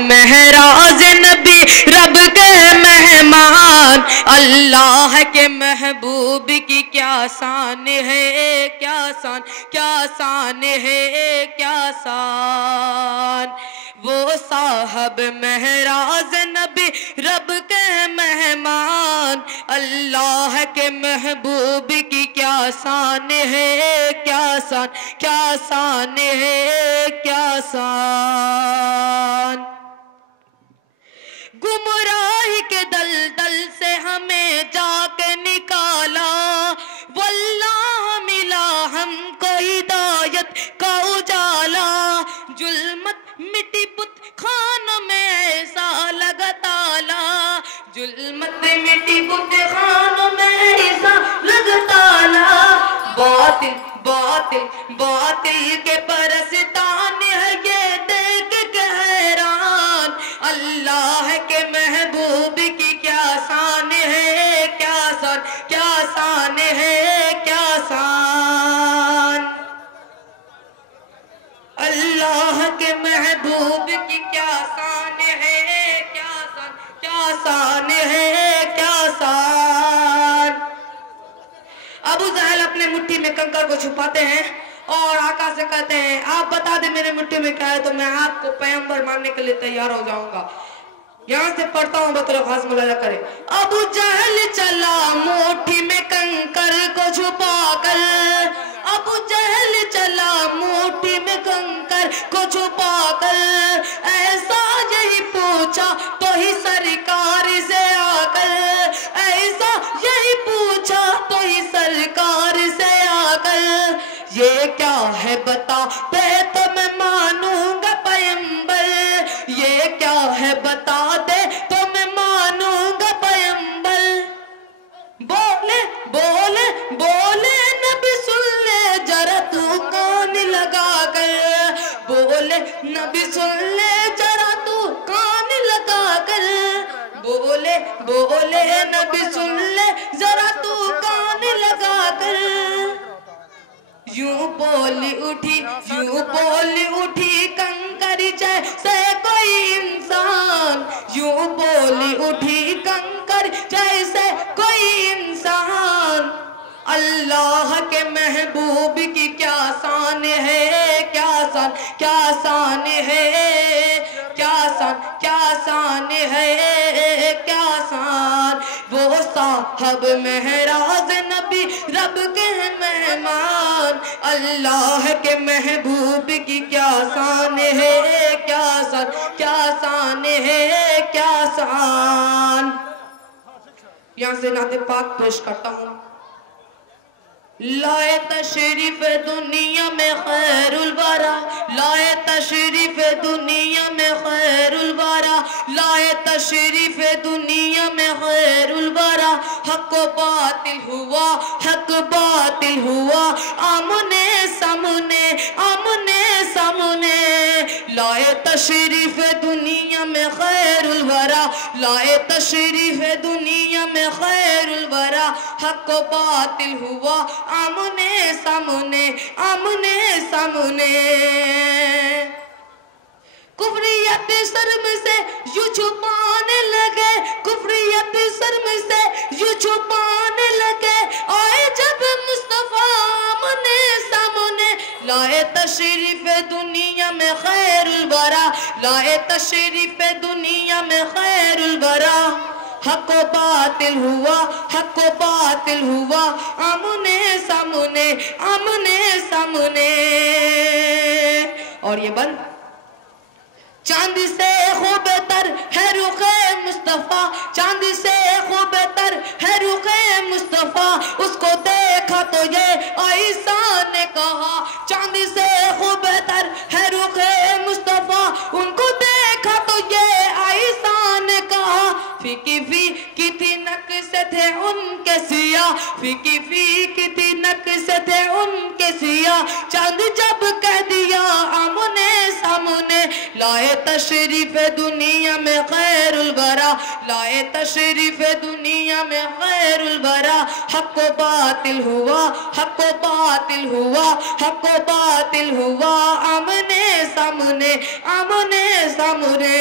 महराज नबी रब के मेहमान, अल्लाह के महबूब की क्या शान है, क्या शान, क्या शान है, क्या शान। वो साहब महराज नबी रब के मेहमान, अल्लाह के महबूब की क्या शान है, क्या शान, क्या शान है, क्या शान। गुमराही के दलदल से हमें जाके निकाला, वल्लाह मिला हमको हिदायत का उजाला। जुल्मत मिट्टी पुत खानों में ऐसा लगा ताला, जुल्मत मिट्टी पुत खानों में ऐसा लगा ताला। बातिल बातिल बातिल के परस्तान है ये देख के हैरान, अल्लाह के महबूब की क्या शान है, क्या शान, क्या शान है, क्या शान। अल्लाह के महबूब की क्या शान है, क्या शान, क्या शान है, क्या शान। अबू जहल अपने मुट्ठी में कंकर को छुपाते हैं और आका से कहते हैं आप बता दे मेरे मुट्ठी में क्या है तो मैं आपको पैगंबर मानने के लिए तैयार हो जाऊंगा। यहाँ से पढ़ता हूँ, बतौर खास मुलाजा करें। अबू जहल चला मुट्ठी में कंकर को छुपाकर, अबू जहल चला मुट्ठी में कंकर को छुपाकर। ऐसा यही पूछा तो ही सरकार से आकर, ऐसा यही पूछा तो ही सरकार से आकर। ये क्या है बता दे तो मैं मानूंगा पैगंबर, ये क्या है बता दे तो मैं मानूंगा पैगंबर। बोले बोले बोले नबी सुन ले जरा तू कान लगा कर, बोले नबी सुन ले जरा तू कान लगा कर। बोले बोले नबी सुन ले जरा तू कान लगा कर। यूं बोली उठी, यूं बोली उठी कंकर जैसे कोई इंसान, यूं बोली उठी कंकर जैसे कोई इंसान। अल्लाह के महबूब की क्या शान है, क्या शान, क्या शान है, क्या शान, क्या शान है, क्या शान। वो साहब महराज नबी रब के मेहमान, अल्लाह के महबूब की क्या शान है, क्या शान, क्या शान है, क्या शान। यहाँ से नाते पाक पेश करता हूँ। लाए तशरीफ दुनिया में खैरुल वरा, लाए तशरीफ दुनिया में खैरुल वरा, लाए तशरीफ दुनिया में खैरुल वरा। हक बातिल हुआ, हक बातिल हुआ, आमने सामने, आमने सामने। लाए तशरीफ दुनिया में खैरुल वरा, लाए तशरीफ दुनिया में खैरुल वरा। हक बातिल हुआ आमने सामने, आमने सामने। कुफरियत शर्म से यूं छुपाने लगे, कुफरियत शर्म से यूं छुपाने लगे। आए जब मुस्तफा आमने सामने, लाए तशरीफ दुनिया में खैरुल वरा, लाए तशरीफ दुनिया में खैरुल वरा। हक बातिल हुआ, हक बातिल हुआ, आमने सामने, आमने सामने। और ये बंद। चांद से खूबतर है रुखे मुस्तफा, चांद से खूबतर है रुखे मुस्तफा। उसको देखा तो ये आयशा ने कहा, चांद से खूबतर है रुखे मुस्तफा। उनको देखा तो ये आयशा ने कहा, फीकी फीकी थी नक्शे थे उनके सिया, फीकी फीकी थी नक्शे थे उनके सिया। चांद जब कह दिया आमने सामने, लाए तशरीफ दुनिया में खैरुल वरा, लाए तशरीफ दुनिया में खैरुल वरा। हक व बातिल हुआ, हक व बातिल हुआ, हक व बातिल हुआ, आमने सामने, आमने सामने।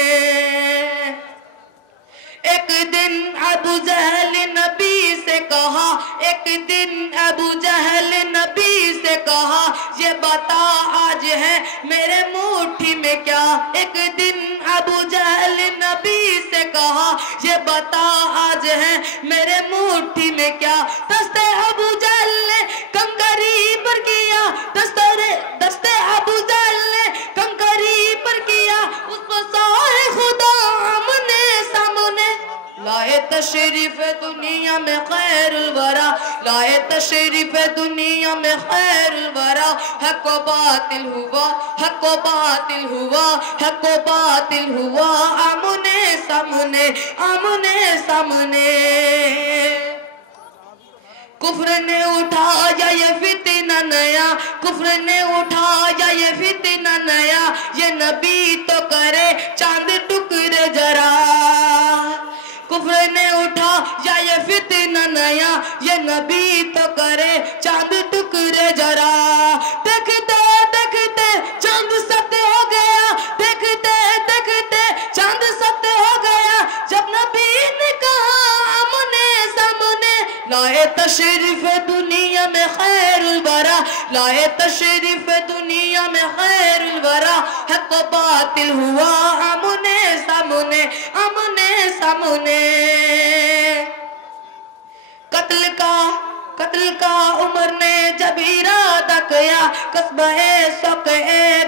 एक दिन अबू जहल नबी से कहा, एक दिन अबू जहल नबी से कहा, ये बता आज है मेरे मुट्ठी में क्या। एक दिन अबू जहल नबी से कहा, ये बता आज है मेरे मुट्ठी में क्या। दस्ते अबू जहल ने कंकरी पर किया, दस्ते अबू जहल ने कंकरी पर किया, उसको साए खुदा आमने सामने। लाए तशरीफ दुनिया में खैरुल वरा, लाए तशरीफ दुनिया में खैरुल वरा। हक व बातिल हुआ, हक व बातिल हुआ, हक व बातिल हुआ, आमने सामने, आमने सामने। कुफ्र ने उठाया ये फितना नया, कुफ्र ने उठाया ये फितना नया, ये नबी तो करे चांद टुकड़े जरा। कुफ्र ने उठा या ये फितना नया, ये नबी तो करे चांद टुकड़े जरा। देखते देखते चांद सत्य हो गया, देखते देखते चांद सत्य हो गया, जब नबी ने कहा आमने सामने। लाए तशरीफ दुनिया में खैरुल वरा, लाए तशरीफ दुनिया में खैरुल वरा। हक व बातिल हुआ आमने सामने, आमने सामने। कत्ल का उमर ने जब इरादा किया, कस्बे सके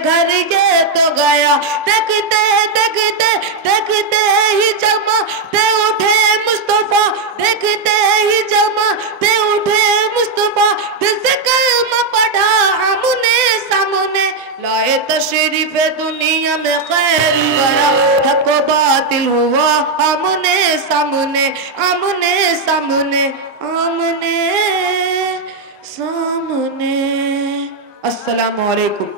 घर ये तो गया। देखते देखते देखते ही जमाते उठे मुस्तफा, देखते ही जमाते उठे मुस्तफा, दिल से कलमा पढ़ा आमने सामने। लाए तशरीफ दुनिया में खैरुल वरा, हक व बातिल हुआ आमने सामने, आमने सामने, आमने सामने। अस्सलामु अलैकुम।